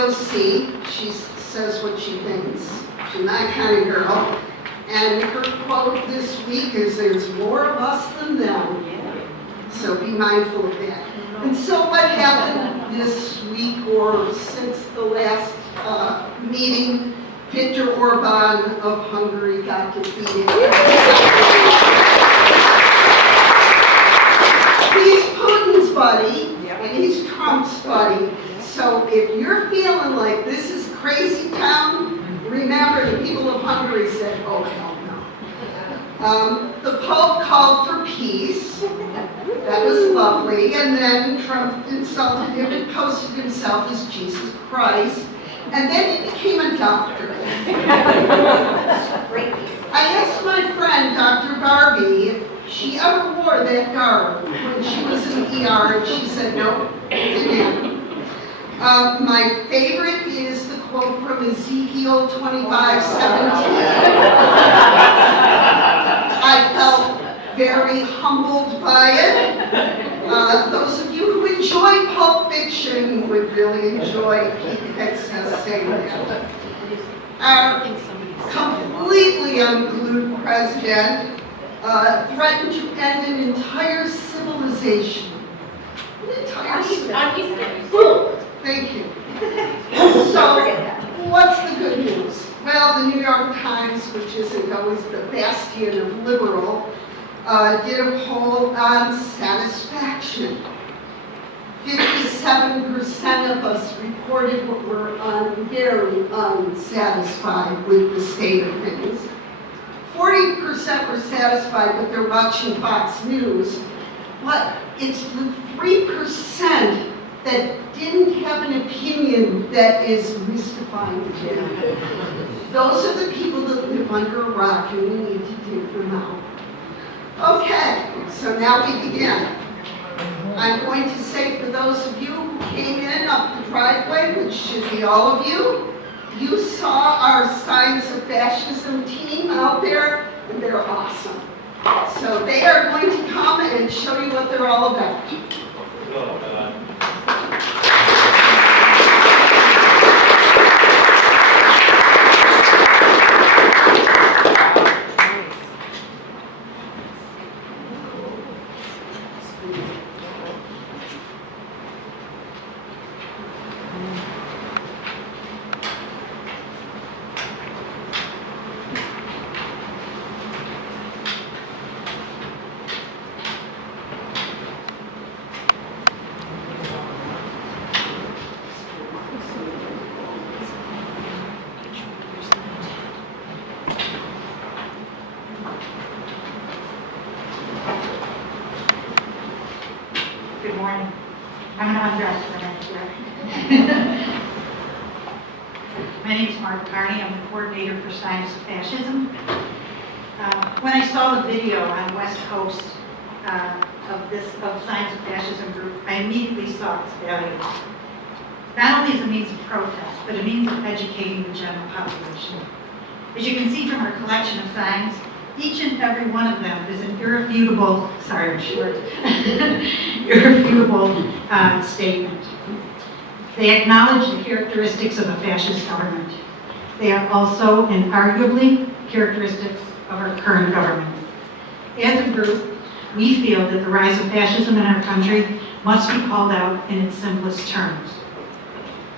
AOC. She says what she thinks. She's my kind of girl. And her quote this week is, "There's more of us than them." So be mindful of that. And so what happened this week or since the last meeting, Viktor Orban of Hungary got defeated. He's Putin's buddy, and he's Trump's buddy. So if you're feeling like this is crazy town, remember the people of Hungary said, "Oh, hell no." The Pope called for peace. That was lovely. And then Trump insulted him and posted himself as Jesus Christ. And then he became a doctor. I asked my friend, Dr. Barbie, if she ever wore that garb when she was in the ER, and she said, "No, didn't happen." My favorite is the quote from Ezekiel 25:17. I felt very humbled by it. Those of you who enjoy Pulp Fiction would really enjoy Pete Hexus saying that. Our completely unglued president threatened to end an entire civilization. An entire civilization. Thank you. So, what's the good news? Well, the New York Times, which isn't always the bastion of liberal, did a poll on satisfaction. 57% of us reported what we're very unsatisfied with the state of things. 40% were satisfied, but they're watching Fox News. But it's the 3% that didn't have an opinion that is mystifying to me. Those are the people that live under a rock, and we need to dig them out. Okay, so now we begin. I'm going to say for those of you who came in up the driveway, which should be all of you, you saw our Signs of Fascism team out there, and they're awesome. So they are going to come and show you what they're all about. Good morning. I'm not dressed for next year. My name is Mark Carney. I'm the coordinator for Signs of Fascism. When I saw the video on West Coast of Signs of Fascism group, I immediately saw its value. Not only as a means of protest, but a means of educating the general population. As you can see from our collection of signs, each and every one of them is an irrefutable, sorry, I'm short, irrefutable statement. They acknowledge the characteristics of a fascist government. They are also, and arguably, characteristics of our current government. As a group, we feel that the rise of fascism in our country must be called out in its simplest terms.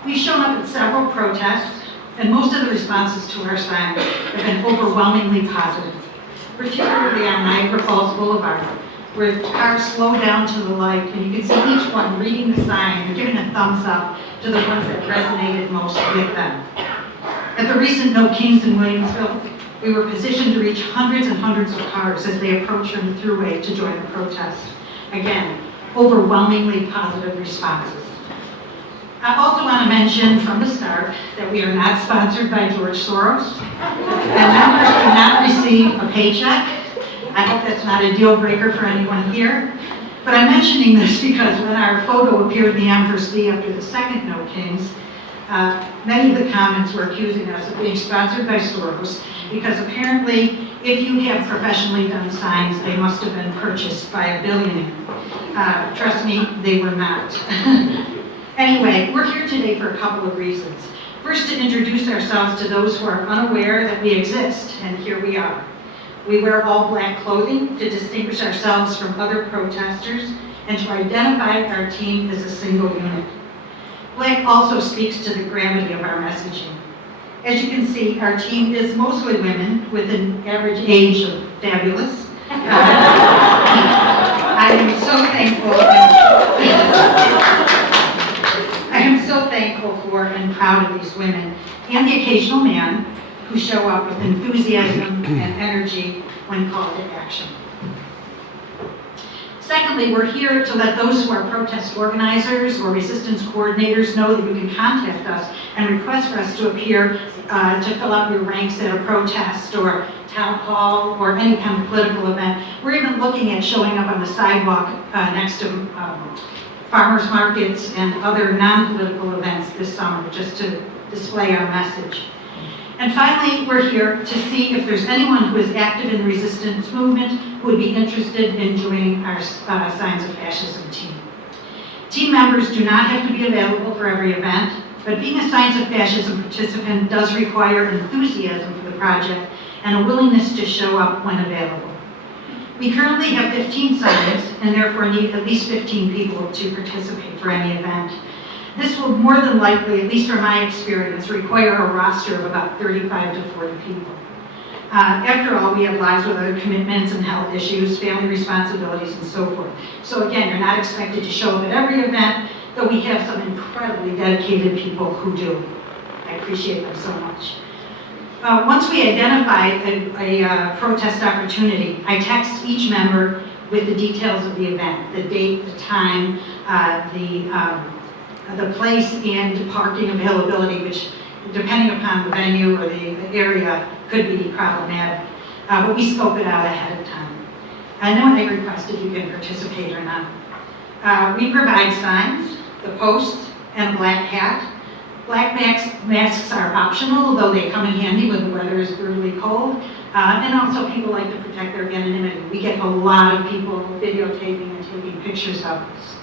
We've shown up at several protests, and most of the responses to our signs have been overwhelmingly positive, particularly on Niagara Falls Boulevard, where cars slow down to the light, and you can see each one reading the sign and giving a thumbs up to the ones that resonated most with them. At the recent No Kings in Williamsville, we were positioned to reach hundreds and hundreds of cars as they approached from the thruway to join the protest. Again, overwhelmingly positive responses. I also want to mention from the start that we are not sponsored by George Soros, and members do not receive a paycheck. I hope that's not a deal breaker for anyone here. But I'm mentioning this because when our photo appeared in the Empress Lee after the second No Kings, many of the comments were accusing us of being sponsored by Soros, because apparently if you have professionally done signs, they must have been purchased by a billionaire. Trust me, they were not. Anyway, we're here today for a couple of reasons. First, to introduce ourselves to those who are unaware that we exist, and here we are. We wear all black clothing to distinguish ourselves from other protesters and to identify our team as a single unit. Black also speaks to the gravity of our messaging. As you can see, our team is mostly women with an average age of fabulous. I am so thankful. I am so thankful for and proud of these women and the occasional man who show up with enthusiasm and energy when called to action. Secondly, we're here to let those who are protest organizers or resistance coordinators know that you can contact us and request for us to appear to fill out your ranks at a protest or town hall or any kind of political event. We're even looking at showing up on the sidewalk next to farmers markets and other non-political events this summer just to display our message. And finally, we're here to see if there's anyone who is active in the resistance movement who would be interested in joining our Signs of Fascism team. Team members do not have to be available for every event, but being a Signs of Fascism participant does require enthusiasm for the project and a willingness to show up when available. We currently have 15 signs and therefore need at least 15 people to participate for any event. This will more than likely, at least from my experience, require a roster of about 35 to 40 people. After all, we have lives with other commitments and health issues, family responsibilities, and so forth. So again, you're not expected to show up at every event, though we have some incredibly dedicated people who do. I appreciate them so much. Once we identify a protest opportunity, I text each member with the details of the event, the date, the time, the place, and parking availability, which, depending upon the venue or the area, could be problematic. But we scope it out ahead of time. And then I request if you can participate or not. We provide signs, the posts, and a black hat. Black masks are optional, though they come in handy when the weather is brutally cold. And also people like to protect their anonymity. We get a lot of people videotaping and taking pictures of us.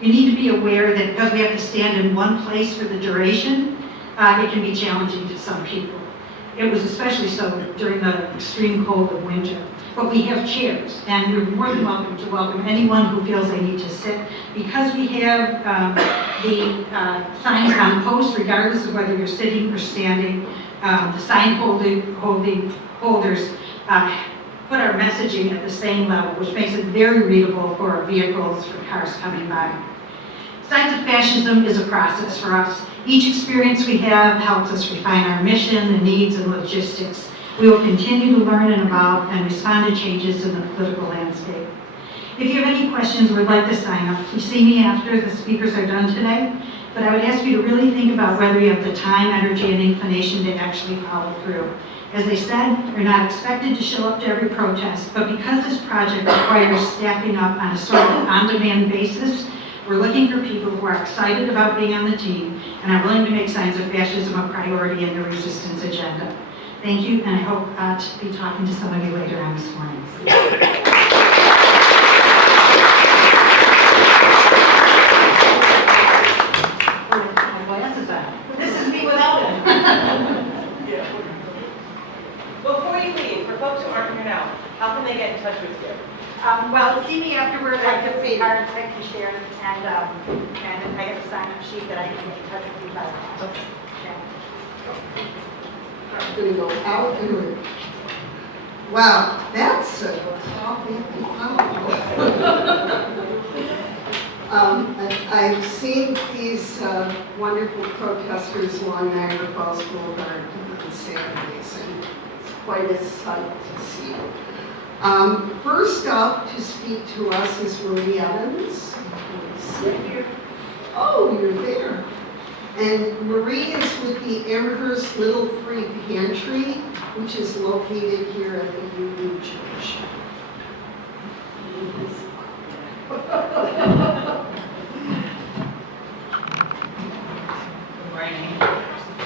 You need to be aware that because we have to stand in one place for the duration, it can be challenging to some people. It was especially so during the extreme cold of winter. But we have chairs, and we're more than welcome to welcome anyone who feels they need to sit. Because we have the signs on posts, regardless of whether you're sitting or standing, the sign holders put our messaging at the same level, which makes it very readable for vehicles, for cars coming by. Signs of Fascism is a process for us. Each experience we have helps us refine our mission, the needs, and logistics. We will continue to learn and evolve and respond to changes in the political landscape. If you have any questions or would like to sign up, please see me after the speakers are done today. But I would ask you to really think about whether you have the time, energy, and inclination to actually follow through. As I said, you're not expected to show up to every protest, but because this project requires staffing up on a sort of on-demand basis, we're looking for people who are excited about being on the team and are willing to make Signs of Fascism a priority in the resistance agenda. Thank you, and I hope to be talking to some of you later on this morning. My glasses on. This is me without them. Before you leave, for folks who aren't here now, how can they get in touch with you? Well, see me afterward. I can see cards I can share, and I have a sign-up sheet that I can get in touch with you by. Okay. I'm gonna go out and in. Wow, that's a coffee. I've seen these wonderful protesters along Niagara Falls Boulevard on Saturdays, and it's quite a sight to see. First up to speak to us is Marie Evans. Sit here. Oh, you're there. And Marie is with the Amherst Little Free Pantry, which is located here at the Union Church. Good morning.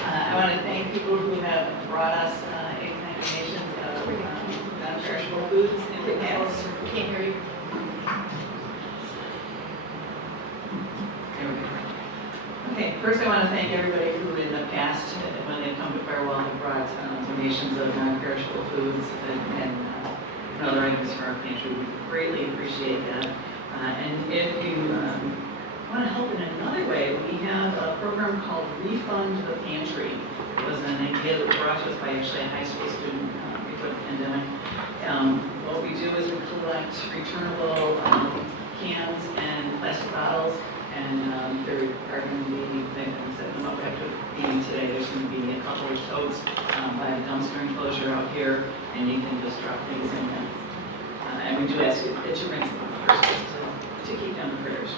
I want to thank people who have brought us examinations of non-perishable foods in advance. Can't hear you. There we go. First, I want to thank everybody who in the past, when they come to Firewall, have brought donations of non-perishable foods and other items for our pantry. We greatly appreciate that. And if you want to help in another way, we have a program called Refund the Pantry. It was an idea that was brought to us by actually a high school student before the pandemic. What we do is we collect returnable cans and plastic bottles, and there are going to be things that come up after the meeting today. There's going to be a couple of totes by the dumpster enclosure out here, and you can just drop things in them. And we do ask you that you rinse them first to keep down the critters.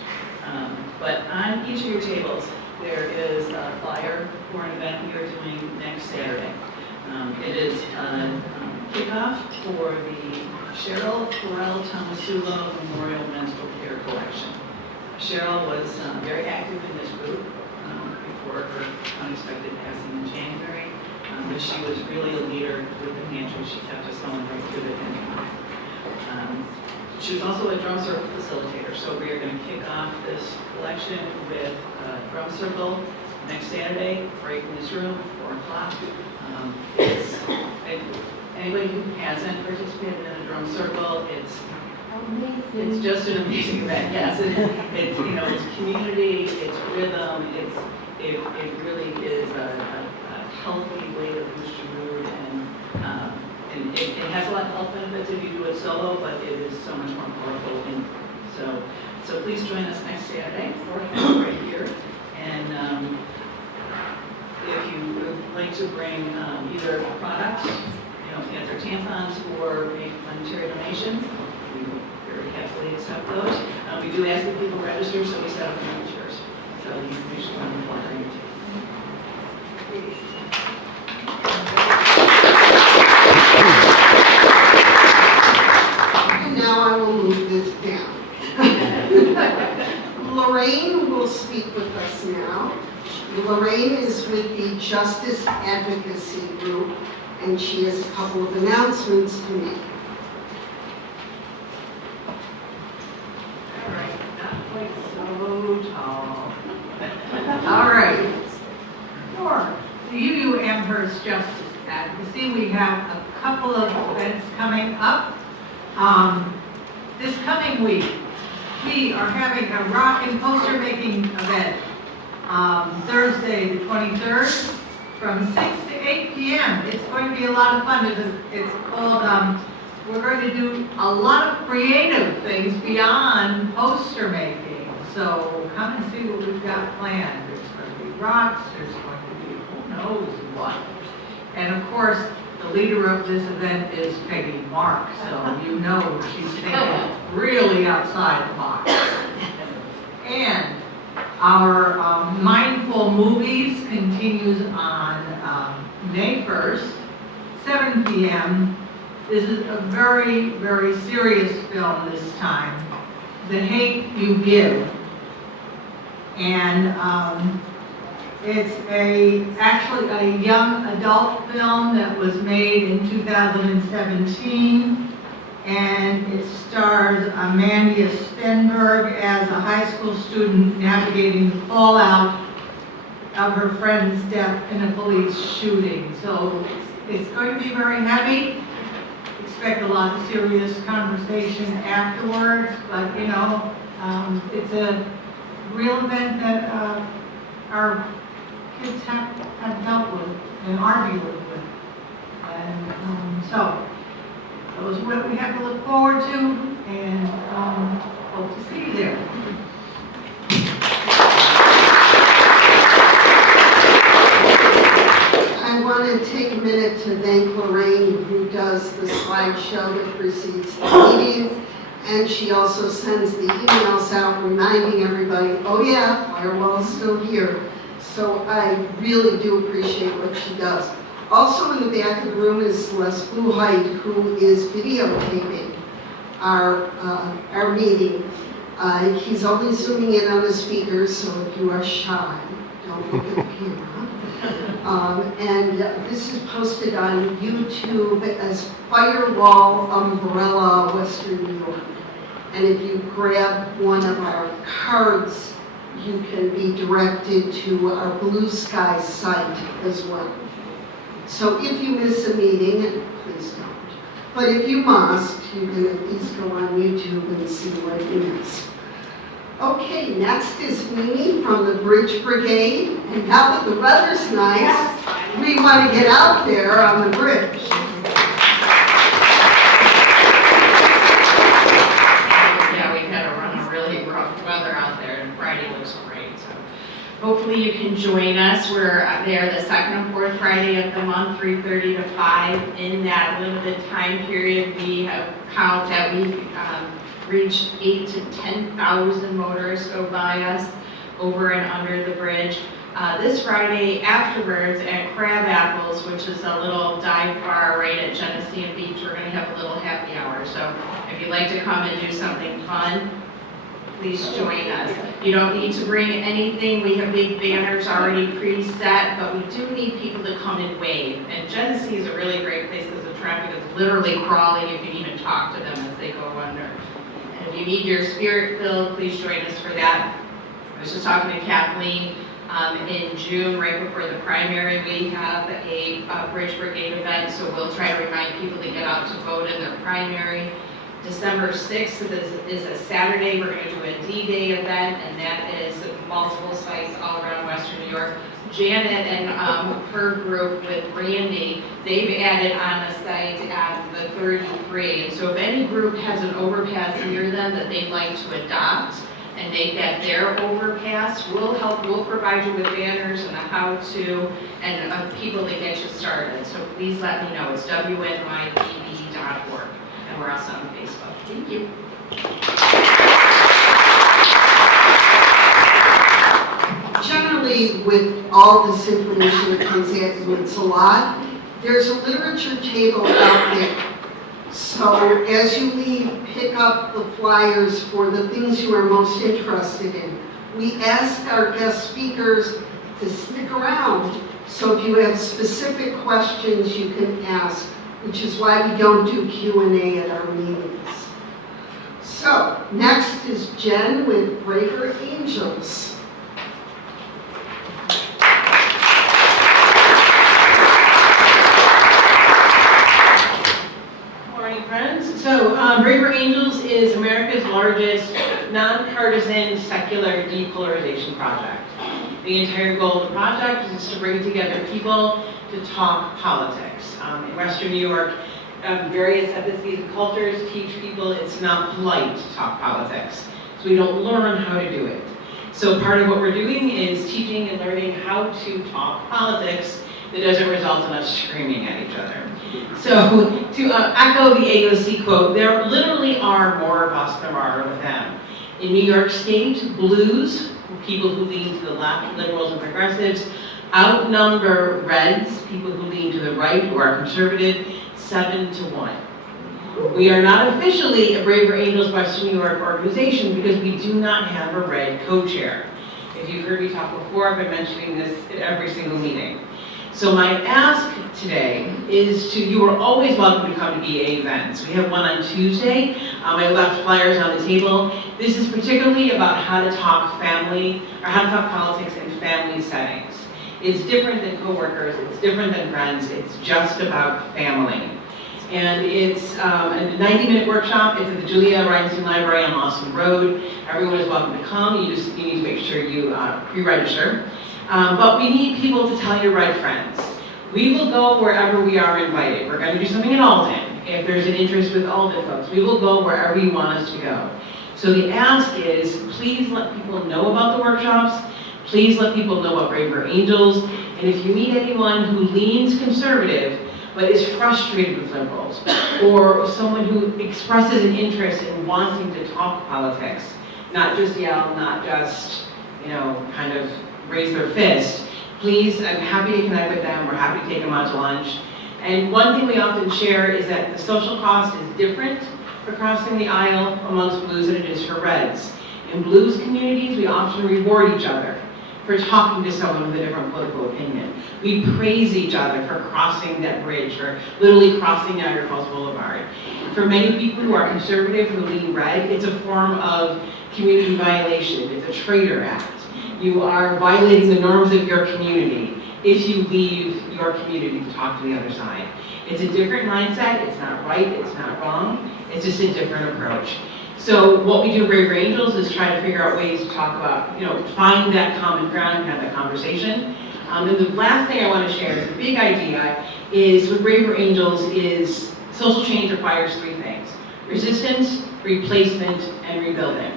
But on each of your tables, there is a flyer for an event we are doing next Saturday. It is a kickoff for the Cheryl Correll Tomasulo Memorial Menstrual Care Collection. Cheryl was very active in this group before her unexpected passing in January, but she was really a leader with the pantry. She kept us going right through the pandemic. She was also a drum circle facilitator, so we are going to kick off this collection with a drum circle next Saturday, right in this room, 4 o'clock. Anybody who hasn't participated in a drum circle, it's just an amazing event. Yes, it's you know, it's community, it's rhythm, it really is a healthy way to boost your mood, and it has a lot of health benefits if you do it solo, but it is so much more powerful. And so please join us next Saturday, 4 o'clock right here. And if you would like to bring either products, you know, pads or tampons, or make monetary donations, we will very happily accept those. We do ask that people register, so we set up wheelchairs. So the information on the flyer on your table. Now I will move this down. Lorraine will speak with us now. Lorraine is with the Justice Advocacy Group, and she has a couple of announcements to make. All right, not quite so tall. All right. For the UU Amherst Justice Advocacy, we have a couple of events coming up. This coming week, we are having a rock and poster making event. Thursday the 23rd from 6 to 8 p.m. It's going to be a lot of fun. It's called, we're going to do a lot of creative things beyond poster making. So come and see what we've got planned. There's going to be rocks, there's going to be who knows what. And of course, the leader of this event is Peggy Mark, so you know she's thinking really outside the box. And our Mindful Movies continues on May 1st, 7 p.m. This is a very, very serious film this time, The Hate You Give. And it's actually a young adult film that was made in 2017. And it stars Amandia Stenberg as a high school student navigating the fallout of her friend's death in a police shooting. So it's going to be very heavy. Expect a lot of serious conversation afterwards, but you know, it's a real event that our kids have dealt with and are dealing with. And so those are what we have to look forward to, and hope to see you there. I want to take a minute to thank Lorraine, who does the slideshow that precedes the meeting, and she also sends the emails out reminding everybody, oh yeah, Firewall is still here. So I really do appreciate what she does. Also in the back of the room is Les Bluehite, who is videotaping our meeting. He's only zooming in on the speakers, so if you are shy, don't look at the camera. And this is posted on YouTube as Firewall Umbrella, Western New York. And if you grab one of our cards you can be directed to our Blue Sky site as well. So if you miss a meeting, and please don't, but if you must, you can at least go on YouTube and see what you missed. Okay, next is Mimi from the Bridge Brigade, and now that the weather's nice, we want to get out there on the bridge. Yeah, we've had a run of really rough weather out there, and Friday looks great, so hopefully you can join us. We're there the second and fourth Friday of the month, 3:30 to 5. In that limited time period, we have count that we reach 8,000 to 10,000 motorists go by us over and under the bridge. This Friday afterwards at Crab Apples, which is a little dive bar right at Genesee and Beach, we're going to have a little happy hour. So if you'd like to come and do something fun, please join us. You don't need to bring anything. We have big banners already preset, but we do need people to come and wave. And Genesee is a really great place because the traffic is literally crawling. You can even talk to them as they go under. And if you need your spirit filled, please join us for that. I was just talking to Kathleen. In June, right before the primary, we have a Bridge Brigade event, so we'll try to remind people to get out to vote in their primary. December 6th is a Saturday. We're going to do a D-Day event, and that is multiple sites all around Western New York. Janet and her group with Randy, they've added on a site at the 33. And so if any group has an overpass near them that they'd like to adopt and make that their overpass, we'll provide you with banners and a how-to and people to get you started. So please let me know. It's WNYPD.org. And we're also on Facebook. Thank you. Generally, with all this information that comes at you, it's a lot. There's a literature table out there. So as you leave, pick up the flyers for the things you are most interested in. We ask our guest speakers to stick around. So if you have specific questions, you can ask, which is why we don't do Q&A at our meetings. So next is Jen with Braver Angels. So, Braver Angels is America's largest nonpartisan secular depolarization project. The entire goal of the project is to bring together people to talk politics. In Western New York, various ethnicities and cultures teach people it's not polite to talk politics. So we don't learn how to do it. So part of what we're doing is teaching and learning how to talk politics that doesn't result in us screaming at each other. So to echo the AOC quote, there literally are more of us than there are of them. In New York State, blues, people who lean to the left, liberals and progressives, outnumber reds, people who lean to the right, who are conservative, 7-1. We are not officially a Braver Angels Western New York organization because we do not have a red co-chair. If you've heard me talk before, I've been mentioning this at every single meeting. So my ask today is you are always welcome to come to BA events. We have one on Tuesday. I left flyers on the table. This is particularly about how to talk family, or how to talk politics in family settings. It's different than coworkers, it's different than friends, it's just about family. And it's a 90-minute workshop. It's at the Julia Rhinestein Library on Lawson Road. Everyone is welcome to come. You need to make sure you pre-register. But we need people to tell your red friends. We will go wherever we are invited. We're going to do something in Alden. If there's an interest with Alden folks, we will go wherever you want us to go. So the ask is, please let people know about the workshops. Please let people know about Braver Angels. And if you meet anyone who leans conservative, but is frustrated with liberals, or someone who expresses an interest in wanting to talk politics, not just yell, not just, kind of raise their fist, please, I'm happy to connect with them. We're happy to take them out to lunch. And one thing we often share is that the social cost is different for crossing the aisle amongst blues than it is for reds. In blues communities, we often reward each other for talking to someone with a different political opinion. We praise each other for crossing that bridge, for literally crossing Niagara Falls Boulevard. For many people who are conservative, who lean red, it's a form of community violation. It's a traitor act. You are violating the norms of your community if you leave your community to talk to the other side. It's a different mindset, it's not right, it's not wrong, it's just a different approach. So what we do at Bravery Angels is try to figure out ways to talk about, find that common ground and have that conversation. And the last thing I want to share is a big idea is with Bravery Angels is social change requires three things: resistance, replacement, and rebuilding.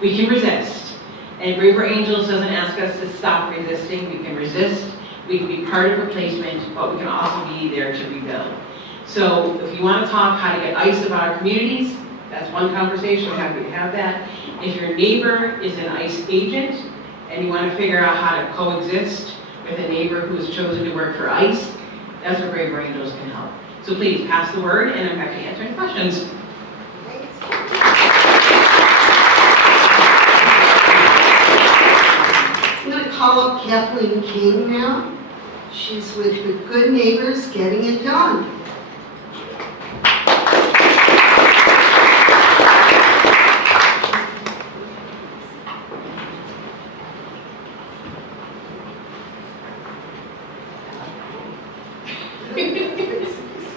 We can resist, and Bravery Angels doesn't ask us to stop resisting. We can resist, we can be part of replacement, but we can also be there to rebuild. So if you want to talk how to get ICE about our communities, that's one conversation, we're happy to have that. If your neighbor is an ICE agent and you want to figure out how to coexist with a neighbor who's chosen to work for ICE, that's where Bravery Angels can help. So please pass the word, and I'm happy to answer any questions. I'm going to call up Kathleen King now. She's with the Good Neighbors Getting It Done.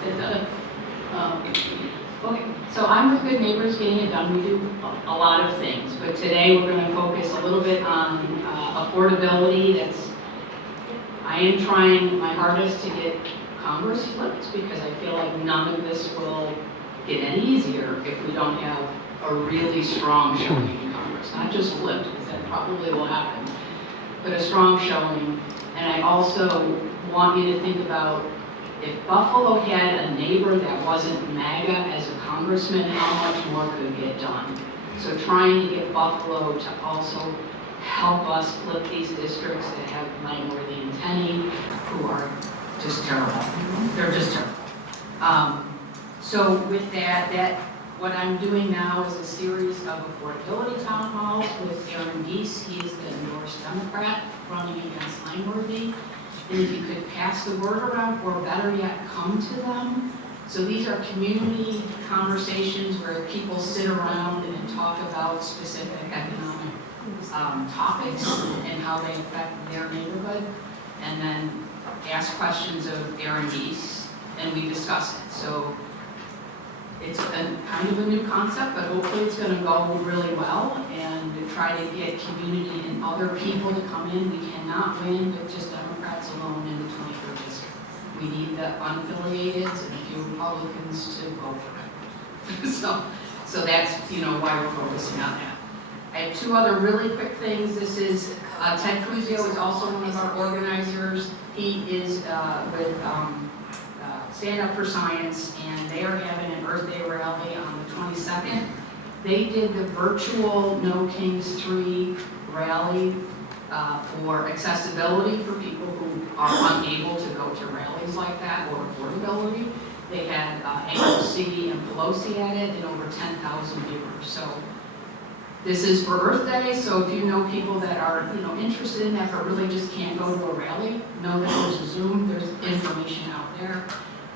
It does. Okay, so I'm with Good Neighbors Getting It Done. We do a lot of things, but today we're going to focus a little bit on affordability. I am trying my hardest to get Congress flipped because I feel like none of this will get any easier if we don't have a really strong showing in Congress. Not just flipped, because that probably will happen, but a strong showing. And I also want you to think about, if Buffalo had a neighbor that wasn't MAGA as a congressman, how much more could get done? So trying to get Buffalo to also help us flip these districts that have Langworthy and Tenney, who are just terrible. They're just terrible. So with that, what I'm doing now is a series of affordability town halls with Aaron Deese. He is the endorsed Democrat running against Langworthy. And if you could pass the word around, or better yet, come to them. So these are community conversations where people sit around and talk about specific economic topics and how they affect their neighborhood, and then ask questions of Aaron Deese, and we discuss it. So it's kind of a new concept, but hopefully it's going to go really well, and to try to get community and other people to come in. We cannot win with just Democrats alone in the 23rd district. We need the unaffiliated and a few Republicans to vote for it. so that's why we're focusing on that. I have two other really quick things. This is Ted Cruzio is also one of our organizers. He is with Stand Up for Science, and they are having an Earth Day rally on the 22nd. They did the virtual No Kings 3 rally for accessibility for people who are unable to go to rallies like that, or affordability. They had AOC and Pelosi at it, and over 10,000 viewers. So this is for Earth Day, so if you know people that are interested in that but really just can't go to a rally, know that there's a Zoom, there's information out there.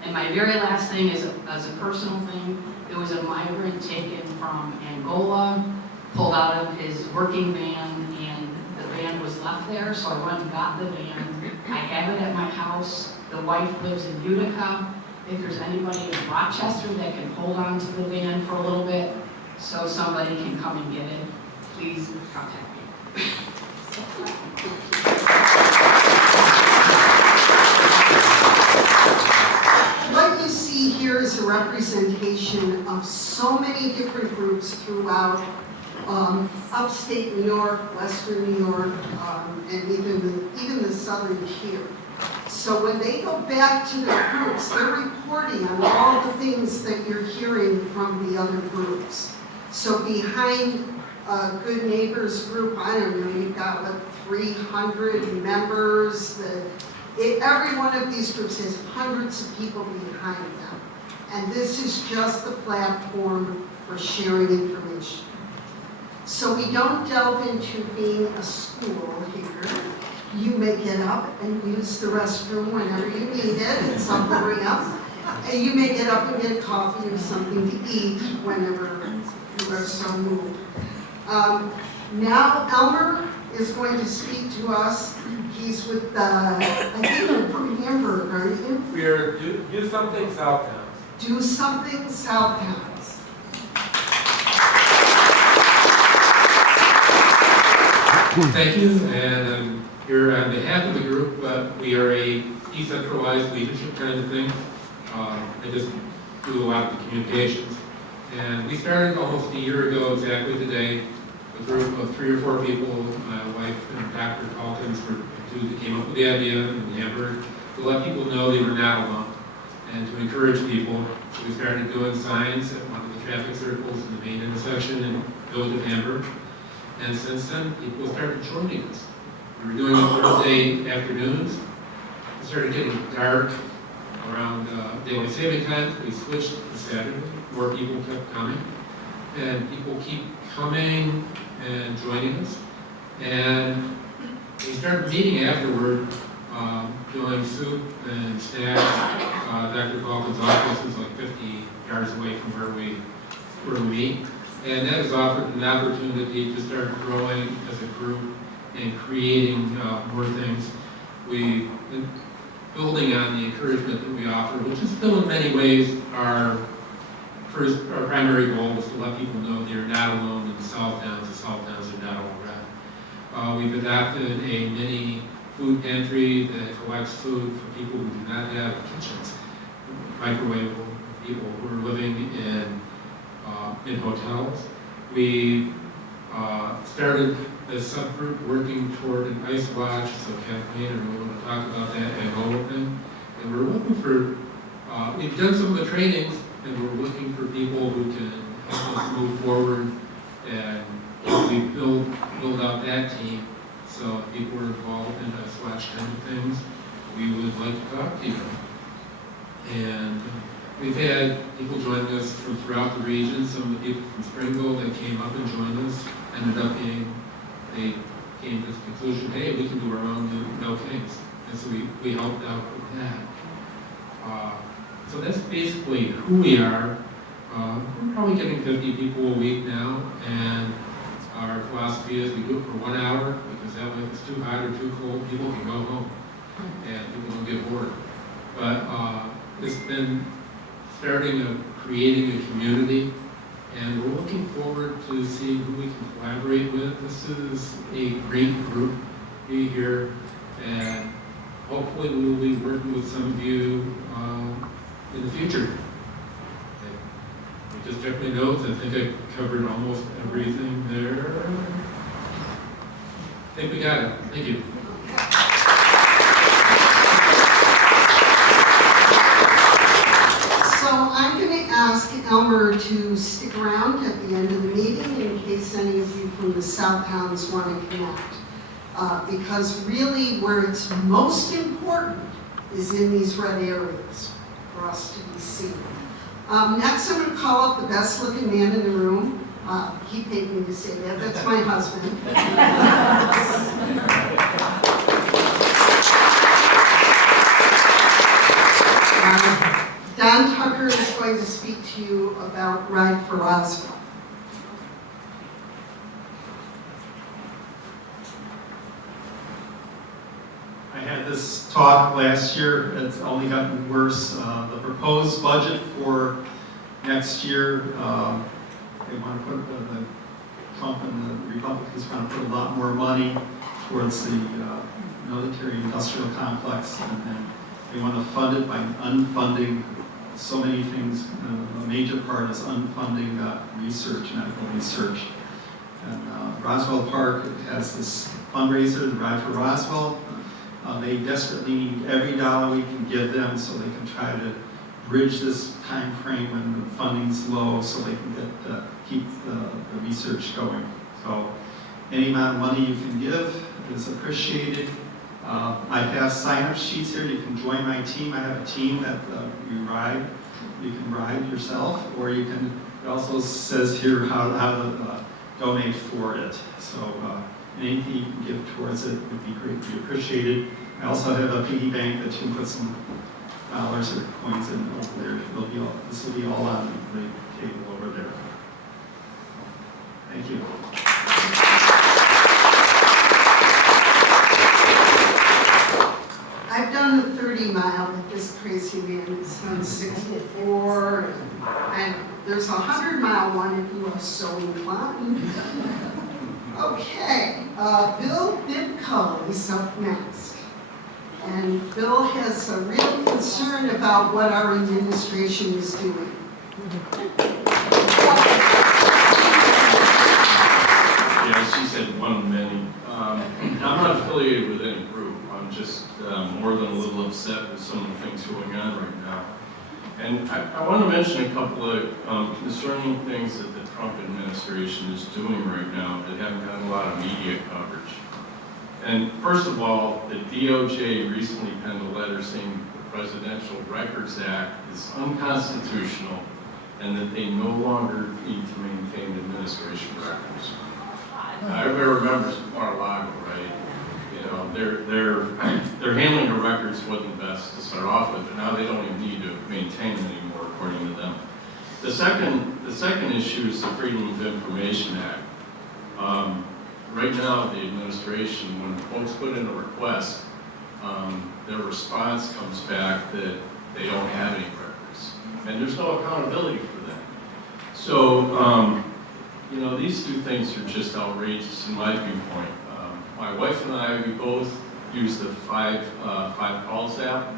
And my very last thing is as a personal thing. There was a migrant taken from Angola, pulled out of his working van, and the van was left there, so I went and got the van. I have it at my house. The wife lives in Utica. If there's anybody in Rochester that can hold on to the van for a little bit so somebody can come and get it, please contact me. What you see here is a representation of so many different groups throughout upstate New York, western New York, and even the southern tier. So when they go back to their groups, they're reporting on all the things that you're hearing from the other groups. So behind Good Neighbors group, I don't know, you've got 300 members. Every one of these groups has hundreds of people behind them. And this is just the platform for sharing information. So we don't delve into being a school here. You may get up and use the restroom whenever you need it and somebody else. And you may get up and get coffee or something to eat whenever you are so moved. Now Elmer is going to speak to us. He's with the, I think you're from Hamburg, aren't you? We are do something Southtowns. Do Something Southtowns. Thank you, and I'm here on behalf of the group, but we are a decentralized leadership kind of thing. I just do a lot of the communications. And we started almost a year ago exactly today, a group of 3 or 4 people, my wife and Dr. Calkins were the 2 that came up with the idea in Hamburg, to let people know they were not alone and to encourage people. So we started doing signs at one of the traffic circles in the main intersection in the village of Hamburg. And since then, people started joining us. We were doing it Thursday afternoons. It started getting dark around daylight saving time. We switched to Saturday. More people kept coming. And people keep coming and joining us. And we started meeting afterward, doing soup and snacks. Dr. Calkin's office is like 50 yards away from where we meet. And that has offered an opportunity to start growing as a group and creating more things. We've been building on the encouragement that we offer, which is still in many ways our primary goal is to let people know they're not alone in the Southtowns. The Southtowns are not all red. We've adopted a mini food pantry that collects food for people who do not have kitchens, microwavable people who are living in hotels. We started this subgroup working toward an ice watch, so Kathleen and we want to talk about that and all of them. And we're looking for, we've done some of the trainings and we're looking for people who can help us move forward and we build out that team. So if people are involved in ice watch kind of things, we would like to talk to you. And we've had people join us from throughout the region. Some of the people from Springville that came up and joined us ended up they came to this conclusion, hey, we can do our own no things. And so we helped out with that. So that's basically who we are. We're probably getting 50 people a week now, and our philosophy is we do it for 1 hour, because that way if it's too hot or too cold, people can go home, and people don't get bored. But it's been creating a community, and we're looking forward to seeing who we can collaborate with. This is a great group to be here, and hopefully we will be working with some of you in the future. We just checked my notes. I think I covered almost everything there. I think we got it. Thank you. I'm going to ask Elmer to stick around at the end of the meeting in case any of you from the Southtowns want to connect. Because really where it's most important is in these red areas for us to be seen. Next I'm going to call up the best looking man in the room. He paid me to say that. That's my husband. Don Tucker is going to speak to you about Ride for Roswell. I had this talk last year. It's only gotten worse. The proposed budget for next year, they want to put the Trump and the Republicans want to put a lot more money towards the military-industrial complex, and they want to fund it by unfunding so many things. A major part is unfunding research, medical research. And Roswell Park has this fundraiser, the Ride for Roswell. They desperately need every dollar we can give them so they can try to bridge this time frame when the funding's low so they can keep the research going. So any amount of money you can give is appreciated. I have sign-up sheets here. You can join my team. I have a team that you can ride yourself, or you can, it also says here how to donate for it. So anything you can give towards it would be greatly appreciated. I also have a piggy bank that you can put some dollars or coins in over there. This will be all on the table over there. Thank you. done the 30 mile, but this crazy man has done 64, and there's a 100-mile one if you are so inclined. Okay, Bill Bibco is up next. And Bill has a real concern about what our administration is doing. Yeah, she said one of many. I'm not affiliated with any group. I'm just more than a little upset with some of the things going on right now. And I want to mention a couple of concerning things that the Trump administration is doing right now that haven't gotten a lot of media coverage. And first of all, the DOJ recently penned a letter saying the Presidential Records Act is unconstitutional and that they no longer need to maintain administration records. Everybody remembers Mar-a-Lago, right? You know, their handling of records wasn't best to start off with, but now they don't even need to maintain them anymore, according to them. The second issue is the Freedom of Information Act. Right now, the administration, when folks put in a request, their response comes back that they don't have any records, and there's no accountability for that. So, you know, these two things are just outrageous in my viewpoint. My wife and I, we both use the five calls app,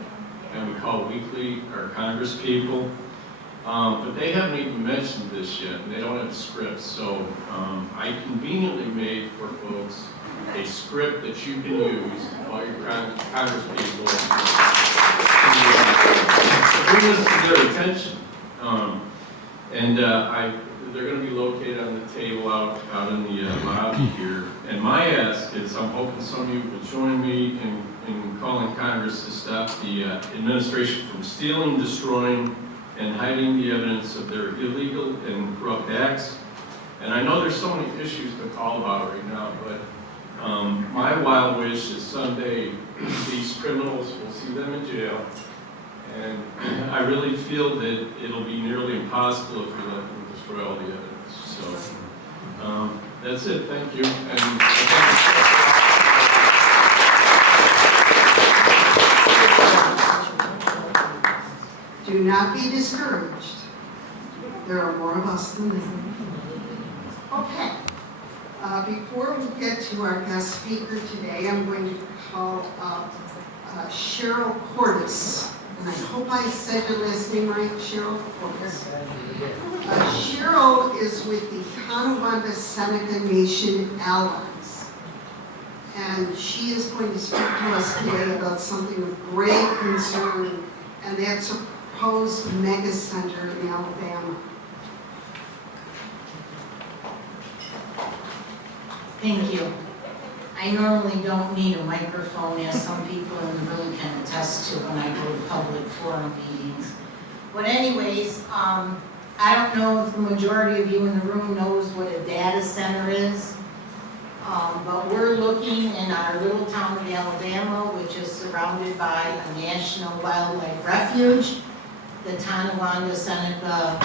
and we call weekly our Congress people. But they haven't even mentioned this yet, and they don't have scripts. So I conveniently made for folks a script that you can use to call your Congress people to bring this to their attention. They're going to be located on the table out in the lobby here. And my ask is, I'm hoping some of you will join me in calling Congress to stop the administration from stealing, destroying, and hiding the evidence of their illegal and corrupt acts. And I know there's so many issues to call about right now, but my wild wish is someday these criminals will see them in jail. And I really feel that it'll be nearly impossible if we let them destroy all the evidence. So that's it. Thank you. Do not be discouraged. There are more of us than them. Okay. Before we get to our guest speaker today, I'm going to call up Cheryl Cordes. And I hope I said your last name right, Cheryl Cordes. Cheryl is with the Tonawanda Seneca Nation Allies. And she is going to speak to us today about something of great concern, and that's a proposed mega center in Alabama. Thank you. I normally don't need a microphone, as some people in the room can attest to when I go to public forum meetings. But anyways, I don't know if the majority of you in the room knows what a data center is. But we're looking in our little town of Alabama, which is surrounded by a national wildlife refuge, the Tonawanda Seneca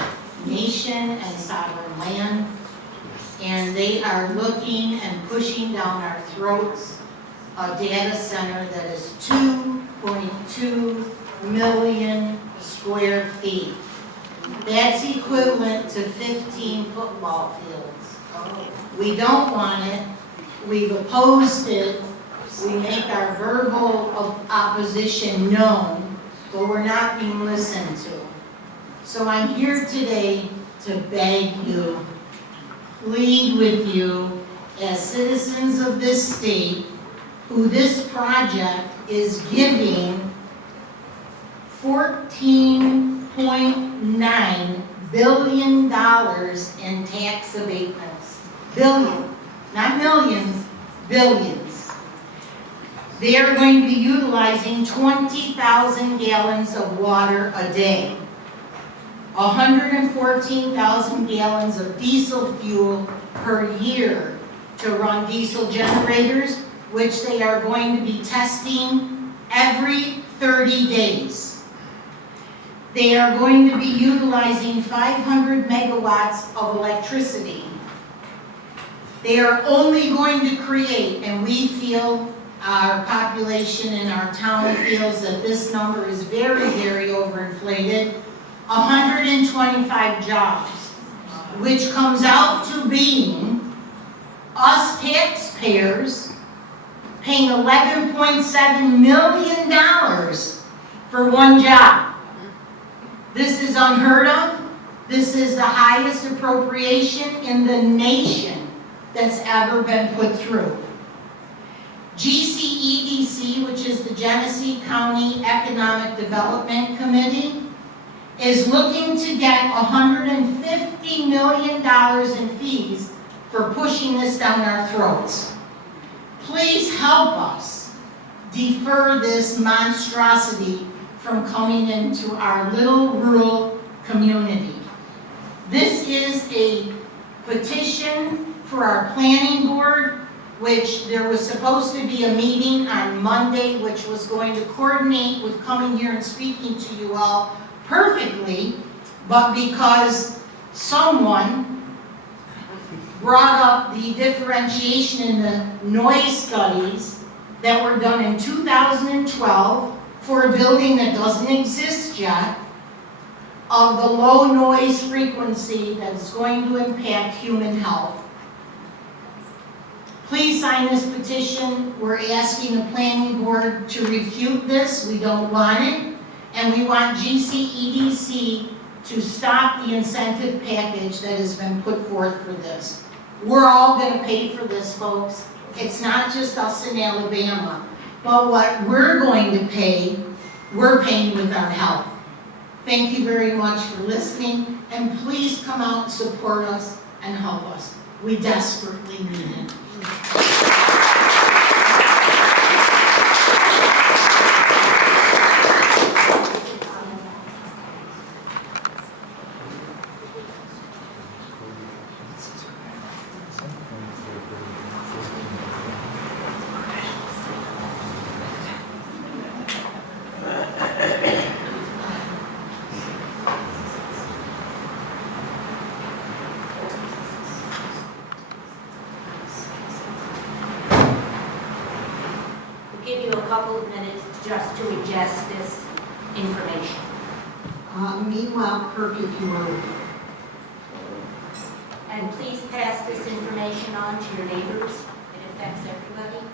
Nation and sovereign land. And they are looking and pushing down our throats a data center that is 2.2 million square feet. That's equivalent to 15 football fields. We don't want it. We've opposed it. We make our verbal opposition known, but we're not being listened to. So I'm here today to beg you, plead with you as citizens of this state who this project is giving $14.9 billion in tax abatements. Billion, not millions, billions. They are going to be utilizing 20,000 gallons of water a day. 114,000 gallons of diesel fuel per year to run diesel generators, which they are going to be testing every 30 days. They are going to be utilizing 500 megawatts of electricity. They are only going to create, and we feel our population in our town feels that this number is very, very overinflated. 125 jobs, which comes out to being us taxpayers paying $11.7 million for one job. This is unheard of. This is the highest appropriation in the nation that's ever been put through. GCEDC, which is the Genesee County Economic Development Committee, is looking to get $150 million in fees for pushing this down our throats. Please help us defer this monstrosity from coming into our little rural community. This is a petition for our planning board, which there was supposed to be a meeting on Monday, which was going to coordinate with coming here and speaking to you all perfectly, but because someone brought up the differentiation in the noise studies that were done in 2012 for a building that doesn't exist yet, of the low noise frequency that's going to impact human health. Please sign this petition. We're asking the planning board to refute this. We don't want it. And we want GCEDC to stop the incentive package that has been put forth for this. We're all going to pay for this, folks. It's not just us in Alabama. But what we're going to pay, we're paying with our health. Thank you very much for listening, and please come out and support us and help us. We desperately need it. Give you a couple of minutes just to ingest this information. Meanwhile, Kirk, if you will. And please pass this information on to your neighbors. It affects everybody.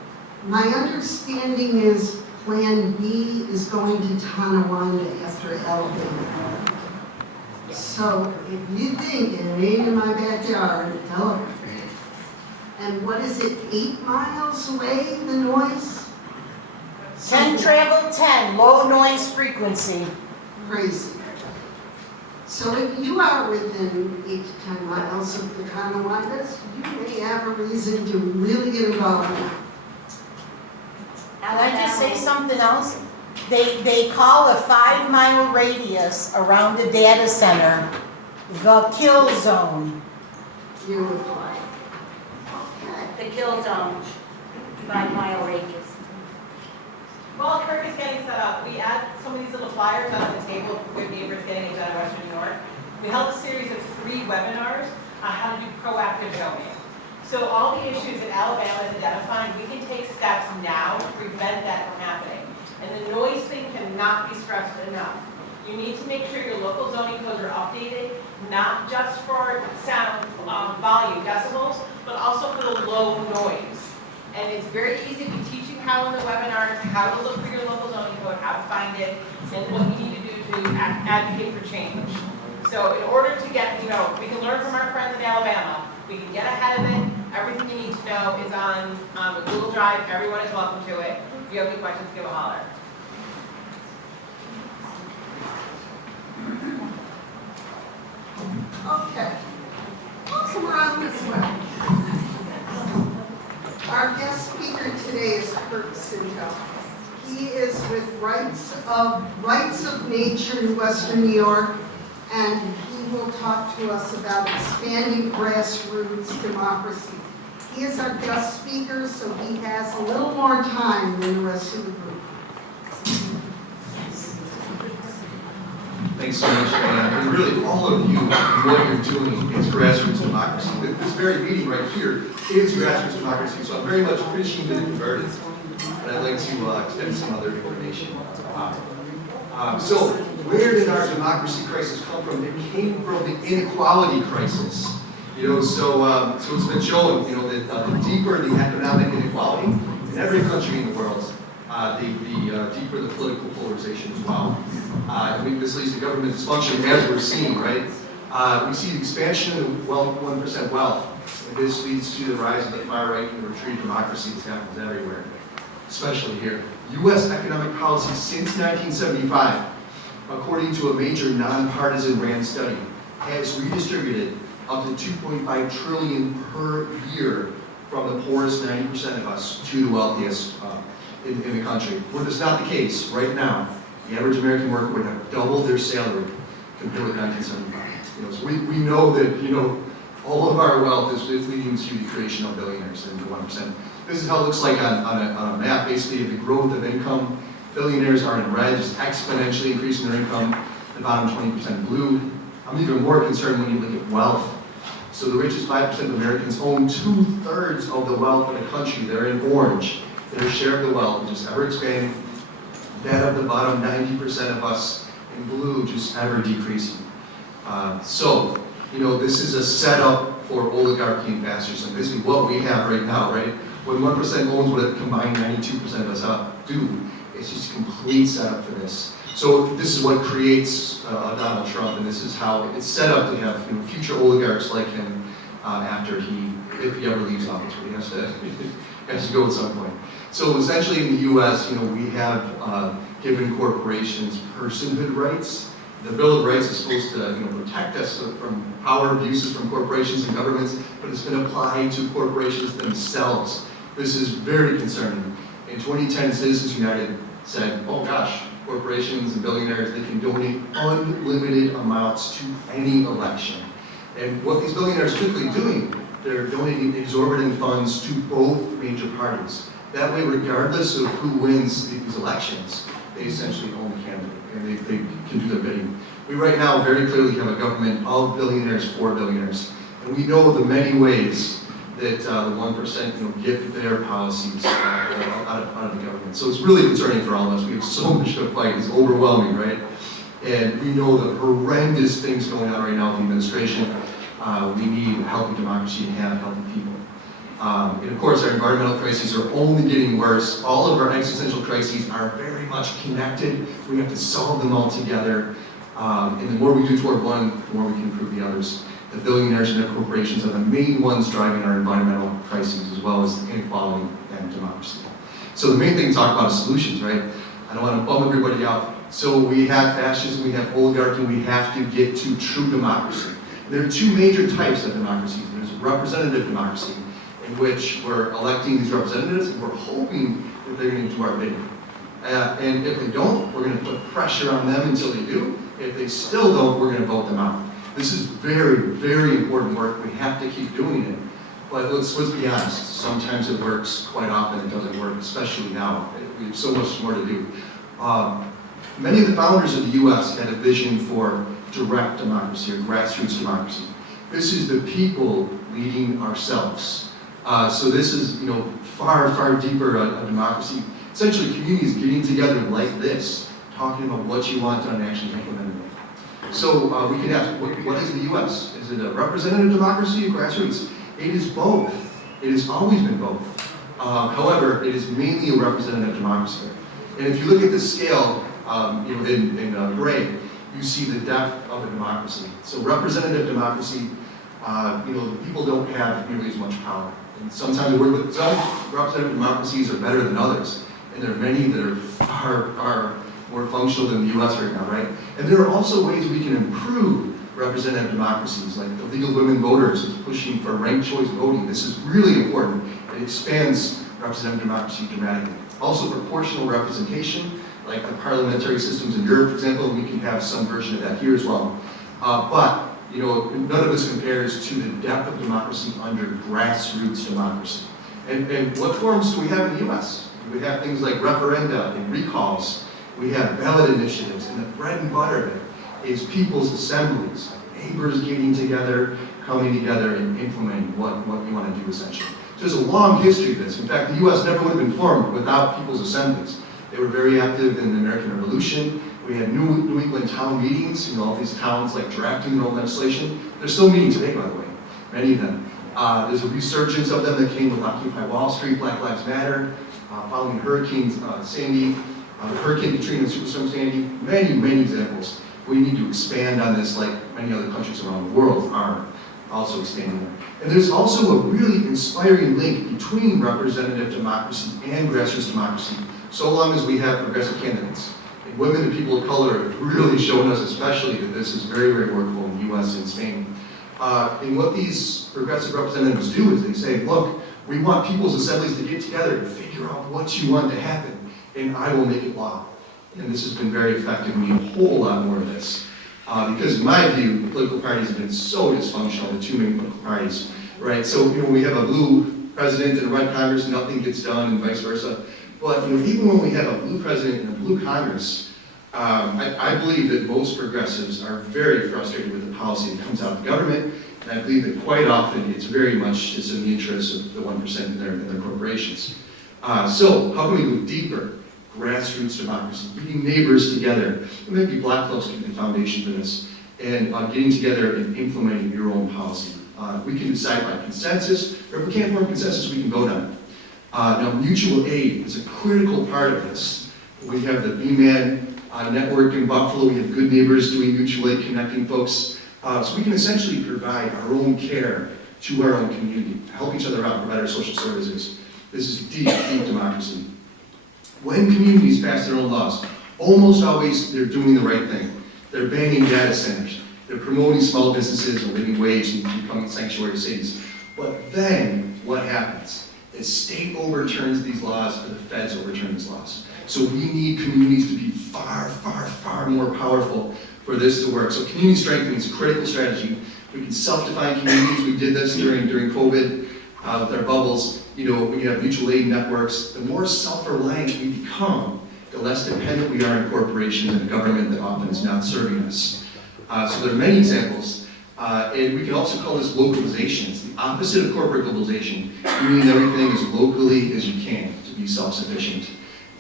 My understanding is Plan B is going to Tonawanda after Alabama. So if you think it ain't in my backyard, tell her. And what is it, 8 miles away, the noise? 10 travel 10, low noise frequency. Crazy. So if you are within 8 to 10 miles of the Tonawandas, you may have a reason to really get involved now. Can I just say something else? They call a 5-mile radius around the data center the kill zone. Beautiful. The kill zone, 5-mile radius. While Kirk is getting set up, we add some of these little flyers out on the table for Good Neighbors Getting It Done in Western New York. We held a series of 3 webinars on how to do proactive zoning. So all the issues that Alabama is identifying, we can take steps now to prevent that from happening. And the noise thing cannot be stressed enough. You need to make sure your local zoning codes are updated, not just for sound volume decibels, but also for the low noise. And it's very easy to teach you how in the webinars, how to look for your local zoning code, how to find it, and what you need to do to advocate for change. So in order to get, we can learn from our friends in Alabama. We can get ahead of it. Everything you need to know is on the Google Drive. Everyone is welcome to it. If you have any questions, give a holler. Okay. I'll come around this way. Our guest speaker today is Kirk. He is with Rights of Nature in Western New York, and he will talk to us about expanding grassroots democracy. He is our guest speaker, so he has a little more time than the rest of the group. Thanks so much, Anna. And really, all of you, what you're doing is grassroots democracy. This very meeting right here is grassroots democracy, so I'm very much appreciative and converted. but I'd like to extend some other information. So, where did our democracy crisis come from? It came from the inequality crisis. So it's been shown, that the deeper the economic inequality in every country in the world, the deeper the political polarization as well. This leads to government dysfunction, as we're seeing, right? We see the expansion of 1% wealth, and this leads to the rise of the far right and the retreat of democracy that happens everywhere, especially here. U.S. economic policy since 1975, according to a major nonpartisan RAND study, has redistributed up to $2.5 trillion per year from the poorest 90% of us to the wealthiest in the country. Where that's not the case right now, the average American worker would have doubled their salary compared with 1975. So we know that all of our wealth is leading to the creation of billionaires and the 1%. This is how it looks like on a map. Basically, the growth of income, billionaires are in red, just exponentially increasing their income. The bottom 20% blue. I'm even more concerned when you look at wealth. So the richest 5% of Americans own 2/3 of the wealth of the country. They're in orange. Their share of the wealth is just ever expanding. That of the bottom 90% of us in blue just ever decreasing. This is a setup for oligarchy and fascism. Basically what we have right now, right? When 1% owns what a combined 92% of us do, it's just a complete setup for this. So this is what creates Donald Trump, and this is how it's set up to have future oligarchs like him if he ever leaves office, but he has to go at some point. So essentially in the U.S., we have given corporations personhood rights. The Bill of Rights is supposed to protect us from power abuses from corporations and governments, but it's been applied to corporations themselves. This is very concerning. In 2010, Citizens United said, oh gosh, corporations and billionaires, they can donate unlimited amounts to any election. And what these billionaires are quickly doing, they're donating exorbitant funds to both major parties. That way, regardless of who wins these elections, they essentially own the candidate, and they can do their bidding. We right now very clearly have a government of billionaires for billionaires, and we know the many ways that the 1% get their policies out of the government. So it's really concerning for all of us. We have so much to fight. It's overwhelming, right? And we know the horrendous things going on right now with the administration. We need a healthy democracy and have healthy people. And of course, our environmental crises are only getting worse. All of our existential crises are very much connected. We have to solve them all together. And the more we do toward one, the more we can improve the others. The billionaires and their corporations are the main ones driving our environmental crises, as well as inequality and democracy. So the main thing to talk about is solutions, right? I don't want to bum everybody out. So we have fascism, we have oligarchy, we have to get to true democracy. There are two major types of democracy. There's representative democracy, in which we're electing these representatives and we're hoping that they're going to do our bidding. And if they don't, we're going to put pressure on them until they do. If they still don't, we're going to vote them out. This is very, very important work. We have to keep doing it. But let's be honest. Sometimes it works. Quite often it doesn't work, especially now. We have so much more to do. Many of the founders of the U.S. had a vision for direct democracy or grassroots democracy. This is the people leading ourselves. So this is, far, far deeper a democracy. Essentially, communities getting together like this, talking about what you want done and actually implementing it. So we can ask, what is the U.S.? Is it a representative democracy or grassroots? It is both. It has always been both. However, it is mainly a representative democracy. And if you look at the scale, in gray, you see the depth of a democracy. So representative democracy, the people don't have nearly as much power. And sometimes we work with some representative democracies are better than others. And there are many that are far more functional than the U.S. right now, right? And there are also ways we can improve representative democracies, like the League of Women Voters is pushing for ranked choice voting. This is really important. It expands representative democracy dramatically. Also proportional representation, like the parliamentary systems in Europe, for example, we can have some version of that here as well. But none of this compares to the depth of democracy under grassroots democracy. And what forms do we have in the U.S.? We have things like referenda and recalls. We have ballot initiatives, and the bread and butter of it is people's assemblies, neighbors getting together, coming together and implementing what you want to do essentially. So there's a long history of this. In fact, the US never would have been formed without people's assemblies. They were very active in the American Revolution. We had New England town meetings, all these towns like drafting their own legislation. They're still meeting today, by the way, many of them. There's a resurgence of them that came with Occupy Wall Street, Black Lives Matter, following Hurricanes Sandy, Hurricane Katrina, and Superstorm Sandy, many examples. We need to expand on this like many other countries around the world are also expanding. And there's also a really inspiring link between representative democracy and grassroots democracy, so long as we have progressive candidates. And women and people of color have really shown us especially that this is very workable in the US and Spain. And what these progressive representatives do is they say, look, we want people's assemblies to get together and figure out what you want to happen, and I will make it law. And this has been very effective. We need a whole lot more of this. Because in my view, the political parties have been so dysfunctional, the two main political parties, right? So, we have a blue president and a red Congress, nothing gets done, and vice versa. But, even when we have a blue president and a blue Congress, I believe that most progressives are very frustrated with the policy that comes out of the government, and I believe that quite often it's very much just in the interest of the 1% in their corporations. So, how can we go deeper? Grassroots democracy, getting neighbors together. And maybe Black Clubs can be the foundation for this, and getting together and implementing your own policy. We can decide by consensus, or if we can't form consensus, we can vote on it. Now, mutual aid is a critical part of this. We have the B-Man network in Buffalo. We have good neighbors doing mutual aid, connecting folks. So we can essentially provide our own care to our own community, help each other out, provide our social services. This is deep democracy. When communities pass their own laws, almost always they're doing the right thing. They're banning data centers. They're promoting small businesses and living wage and becoming sanctuary cities. But then what happens? The state overturns these laws, or the feds overturn these laws. So we need communities to be far more powerful for this to work. So community strengthening is a critical strategy. We can self-define communities. We did this during COVID with our bubbles. We can have mutual aid networks. The more self-reliant we become, the less dependent we are on corporations and a government that often is not serving us. So there are many examples. And we can also call this localization. It's the opposite of corporate globalization, doing everything as locally as you can to be self-sufficient.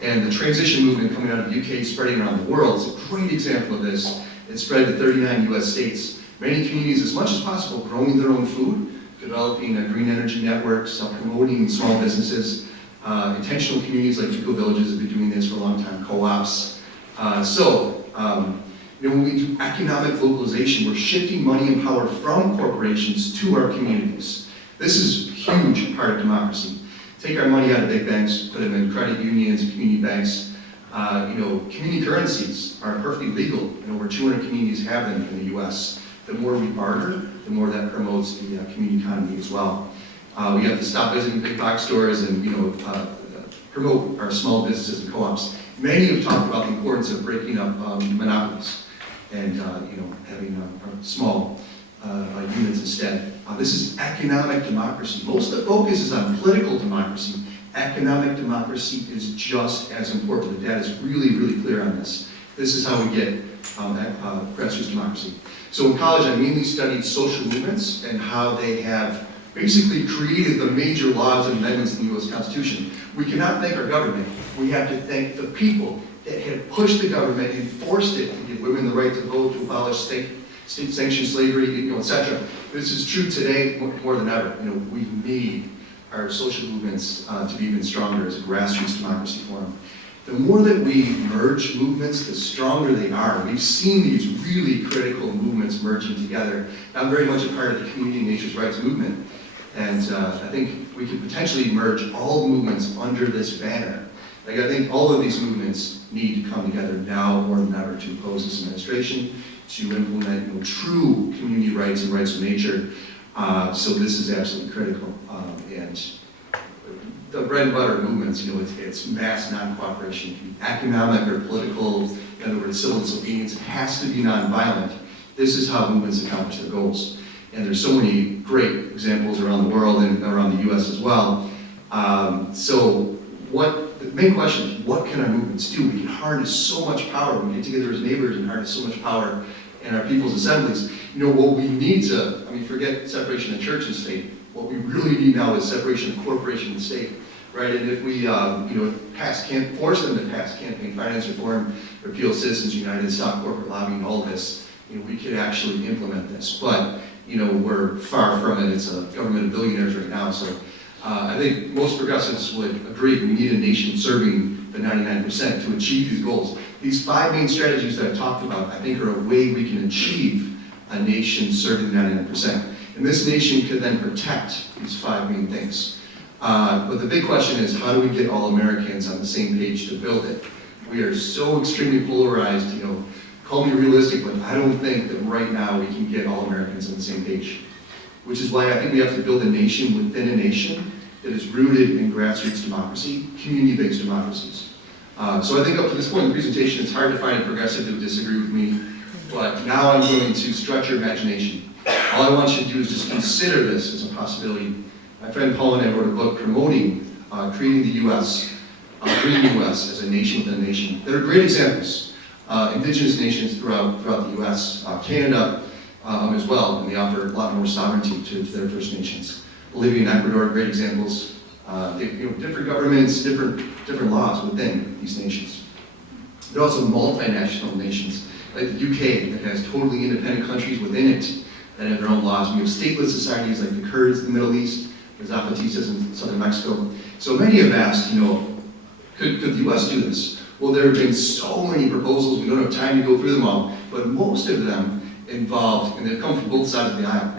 And the transition movement coming out of the UK, spreading around the world, is a great example of this. It spread to 39 US states. Many communities, as much as possible, growing their own food, developing green energy networks, promoting small businesses. Intentional communities like eco villages have been doing this for a long time, co-ops. When we do economic localization, we're shifting money and power from corporations to our communities. This is a huge part of democracy. Take our money out of big banks, put them in credit unions and community banks. Community currencies are perfectly legal, and over 200 communities have them in the US. The more we barter, the more that promotes the community economy as well. We have to stop visiting big box stores and promote our small businesses and co-ops. Many have talked about the importance of breaking up monopolies and having small units instead. This is economic democracy. Most of the focus is on political democracy. Economic democracy is just as important. The data is really clear on this. This is how we get grassroots democracy. So in college, I mainly studied social movements and how they have basically created the major laws and amendments in the US Constitution. We cannot thank our government. We have to thank the people that had pushed the government and forced it to give women the right to vote, to abolish state-sanctioned slavery, etc. This is true today more than ever. We need our social movements to be even stronger as a grassroots democracy forum. The more that we merge movements, the stronger they are. We've seen these really critical movements merging together. I'm very much a part of the community and nature's rights movement. And I think we can potentially merge all movements under this banner. I think all of these movements need to come together now more than ever to oppose this administration, to implement true community rights and rights of nature. So this is absolutely critical. And the bread and butter movements, it's mass non-cooperation. It can be economic or political, in other words, civil disobedience. It has to be nonviolent. This is how movements accomplish their goals. And there's so many great examples around the world and around the US as well. The main question is, what can our movements do? We can harness so much power. We get together as neighbors and harness so much power in our people's assemblies. What we need to, forget separation of church and state. What we really need now is separation of corporation and state, right? And if we, can't force them to pass campaign finance reform, repeal Citizens United, stop corporate lobbying, all of this, we could actually implement this. But, we're far from it. It's a government of billionaires right now. So I think most progressives would agree we need a nation serving the 99% to achieve these goals. These 5 main strategies that I talked about, I think, are a way we can achieve a nation serving the 99%. And this nation could then protect these 5 main things. But the big question is, how do we get all Americans on the same page to build it? We are so extremely polarized, call me realistic, but I don't think that right now we can get all Americans on the same page. Which is why I think we have to build a nation within a nation that is rooted in grassroots democracy, community-based democracies. So I think up to this point in the presentation, it's hard to find a progressive that would disagree with me, but now I'm going to stretch your imagination. All I want you to do is just consider this as a possibility. My friend Paul and I wrote a book promoting creating the U.S., creating the U.S. as a nation within a nation. There are great examples. Indigenous nations throughout the U.S., Canada as well, and they offer a lot more sovereignty to their First Nations. Bolivia and Ecuador are great examples. Different governments, different laws within these nations. There are also multinational nations, like the UK, that has totally independent countries within it that have their own laws. We have stateless societies like the Kurds in the Middle East, the Zapatistas in southern Mexico. So many have asked, could the U.S. do this? Well, there have been so many proposals, we don't have time to go through them all, but most of them involve, and they've come from both sides of the aisle,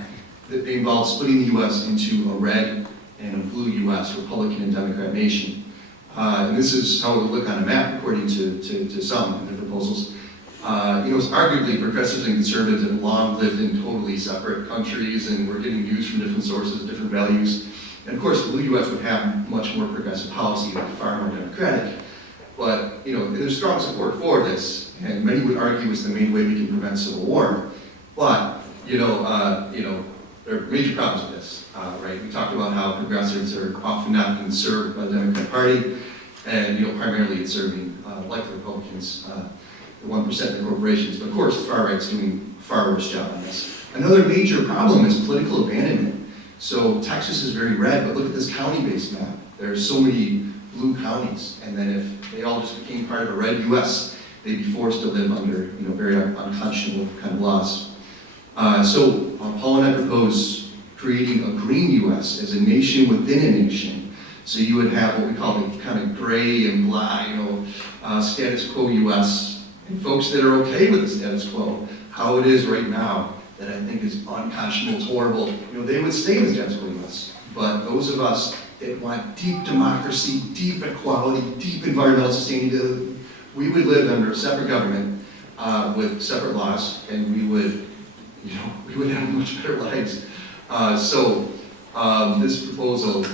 that they involve splitting the U.S. into a red and a blue U.S., Republican and Democrat nation. And this is how it would look on a map, according to some of the proposals. Arguably, progressives and conservatives have long lived in totally separate countries, and we're getting news from different sources, different values. And of course, the blue U.S. would have much more progressive policy, far more democratic. But, there's strong support for this, and many would argue it's the main way we can prevent civil war. But, there are major problems with this, right? We talked about how progressives are often not being served by the Democratic Party, and, primarily it's serving, like the Republicans, the 1% in corporations. But of course, the far right's doing a far worse job on this. Another major problem is political abandonment. So Texas is very red, but look at this county-based map. There are so many blue counties, and then if they all just became part of a red U.S., they'd be forced to live under, very unconscionable kind of laws. So Paul and I propose creating a green U.S. as a nation within a nation. So you would have what we call the kind of gray and blah, status quo U.S. and folks that are okay with the status quo, how it is right now, that I think is unconscionable, it's horrible. They would stay in the status quo U.S. But those of us that want deep democracy, deep equality, deep environmental sustainability, we would live under a separate government with separate laws, and we would have much better lives. So this proposal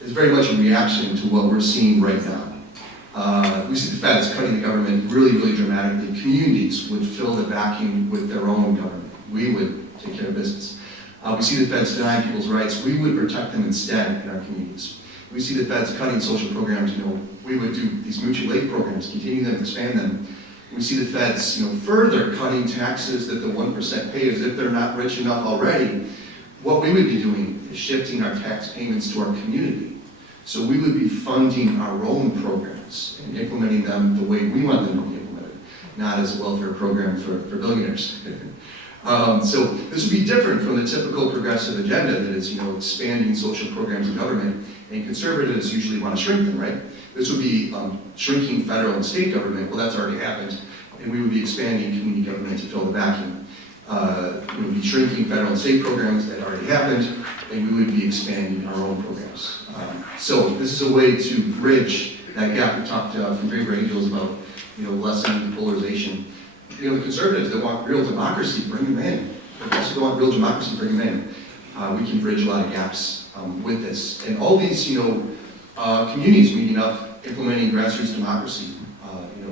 is very much a reaction to what we're seeing right now. We see the feds cutting the government really, really dramatically. Communities would fill the vacuum with their own government. We would take care of business. We see the feds denying people's rights. We would protect them instead in our communities. We see the feds cutting social programs. We would do these mutual aid programs, continue them, expand them. We see the feds, further cutting taxes that the 1% pay as if they're not rich enough already. What we would be doing is shifting our tax payments to our community. So we would be funding our own programs and implementing them the way we want them to be implemented, not as a welfare program for billionaires. So this would be different from the typical progressive agenda that is, expanding social programs in government, and conservatives usually want to shrink them, right? This would be shrinking federal and state government. Well, that's already happened, and we would be expanding community government to fill the vacuum. We would be shrinking federal and state programs that already happened, and we would be expanding our own programs. So this is a way to bridge that gap. We talked from Braver Angels about, lessening polarization. The conservatives that want real democracy, bring them in. The progressives that want real democracy, bring them in. We can bridge a lot of gaps with this. And all these, communities meeting up, implementing grassroots democracy.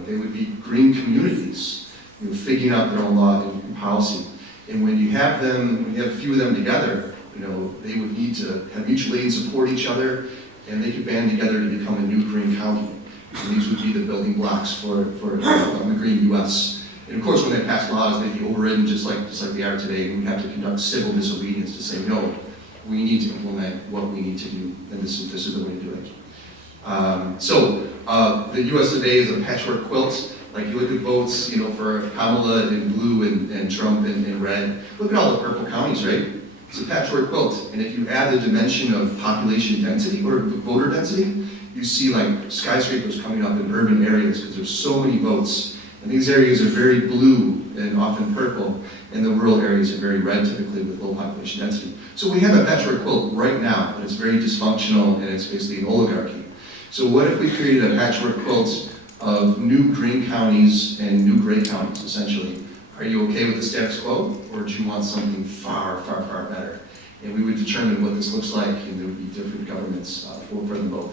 They would be green communities, figuring out their own law and policy. And when you have them, when you have a few of them together, they would need to have mutual aid and support each other, and they could band together to become a new green county. And these would be the building blocks for the green U.S. And of course, when they pass laws, they'd be overridden just like they are today, and we'd have to conduct civil disobedience to say no. we need to implement what we need to do, and this is the way to do it. The US today is a patchwork quilt. Like you look at votes, for Kamala in blue and Trump in red. Look at all the purple counties, right? It's a patchwork quilt. And if you add the dimension of population density or voter density, you see like skyscrapers coming up in urban areas because there's so many votes. And these areas are very blue and often purple, and the rural areas are very red typically with low population density. So we have a patchwork quilt right now, but it's very dysfunctional and it's basically an oligarchy. So what if we created a patchwork quilt of new green counties and new gray counties, essentially? Are you okay with the status quo, or do you want something far, far, far better? And we would determine what this looks like, and there would be different governments for them both.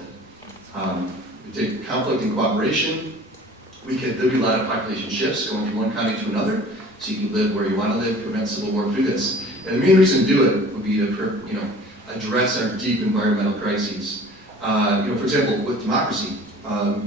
We take conflict and cooperation. There'd be a lot of population shifts going from one county to another, so you can live where you want to live, prevent civil war through this. And the main reason to do it would be to, address our deep environmental crises. For example, with democracy,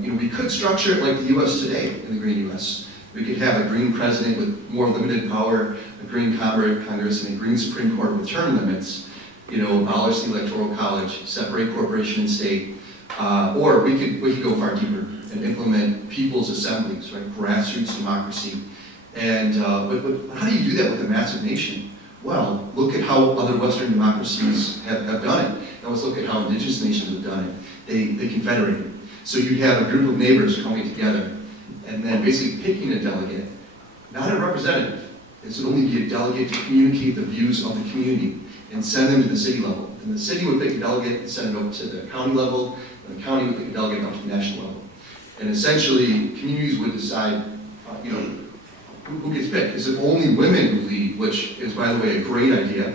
we could structure it like the U.S. today in the green U.S. We could have a green president with more limited power, a green Congress, and a green Supreme Court with term limits, abolish the Electoral College, separate corporation and state, or we could go far deeper and implement people's assemblies, right, grassroots democracy. And but how do you do that with a massive nation? Well, look at how other Western democracies have done it. Now let's look at how indigenous nations have done it. They confederated. So you'd have a group of neighbors coming together and then basically picking a delegate, not a representative. This would only be a delegate to communicate the views of the community and send them to the city level. And the city would pick a delegate and send it over to the county level, and the county would pick a delegate up to the national level. And essentially, communities would decide, who gets picked. Is it only women who lead, which is, by the way, a great idea?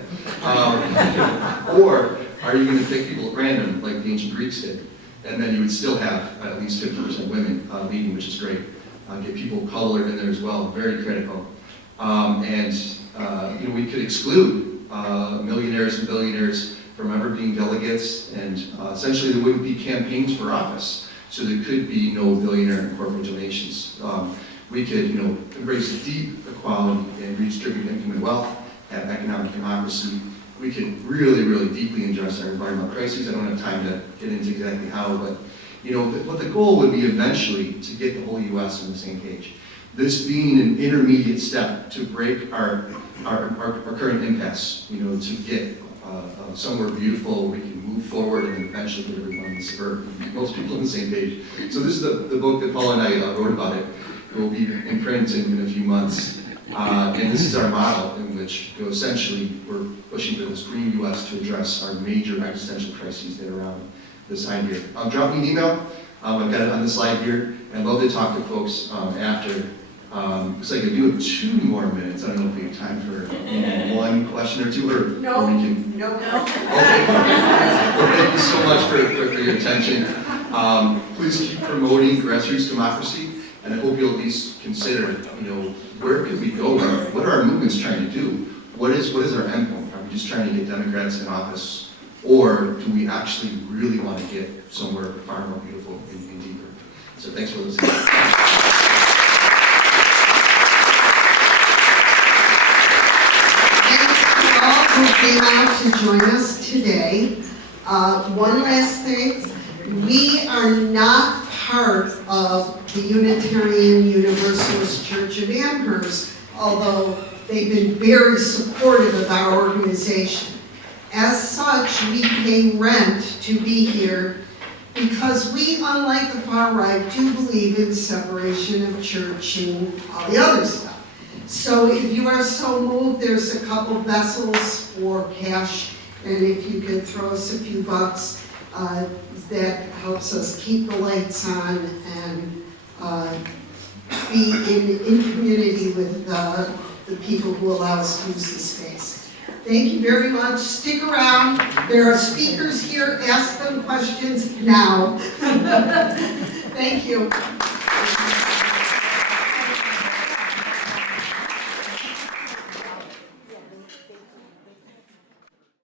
Or are you going to pick people at random, like the ancient Greeks did? And then you would still have at least 50% women leading, which is great. Get people of color in there as well, very critical. We could exclude millionaires and billionaires from ever being delegates, and essentially there wouldn't be campaigns for office. So there could be no billionaire and corporate donations. We could, embrace deep equality and redistribute income and wealth, have economic democracy. We could really, really deeply address our environmental crises. I don't have time to get into exactly how, but what the goal would be eventually to get the whole U.S. on the same page. This being an intermediate step to break our current impasse, to get somewhere beautiful where we can move forward and eventually get everyone in the spur, most people on the same page. So this is the book that Paul and I wrote about it. It will be in print in a few months. And this is our model in which essentially we're pushing for this green U.S. to address our major existential crises that are around this idea. Drop me an email. I've got it on the slide here. I'd love to talk to folks after. Looks like I do have 2 more minutes. I don't know if we have time for one question or two, or we can. No. Okay. Well, thank you so much for your attention. Please keep promoting grassroots democracy. And I hope you'll at least consider, where could we go? What are our movements trying to do? What is our endpoint? Are we just trying to get Democrats in office? Or do we actually really want to get somewhere far more beautiful and deeper? So thanks for listening. Thanks to all who came out to join us today. One last thing, we are not part of the Unitarian Universalist Church of Amherst, although they've been very supportive of our organization. As such, we pay rent to be here because we, unlike the far right, do believe in separation of church and all the other stuff. So if you are so moved, there's a couple vessels for cash, and if you could throw us a few bucks, that helps us keep the lights on and be in community with the people who allow us to use the space. Thank you very much. Stick around. There are speakers here. Ask them questions now. Thank you.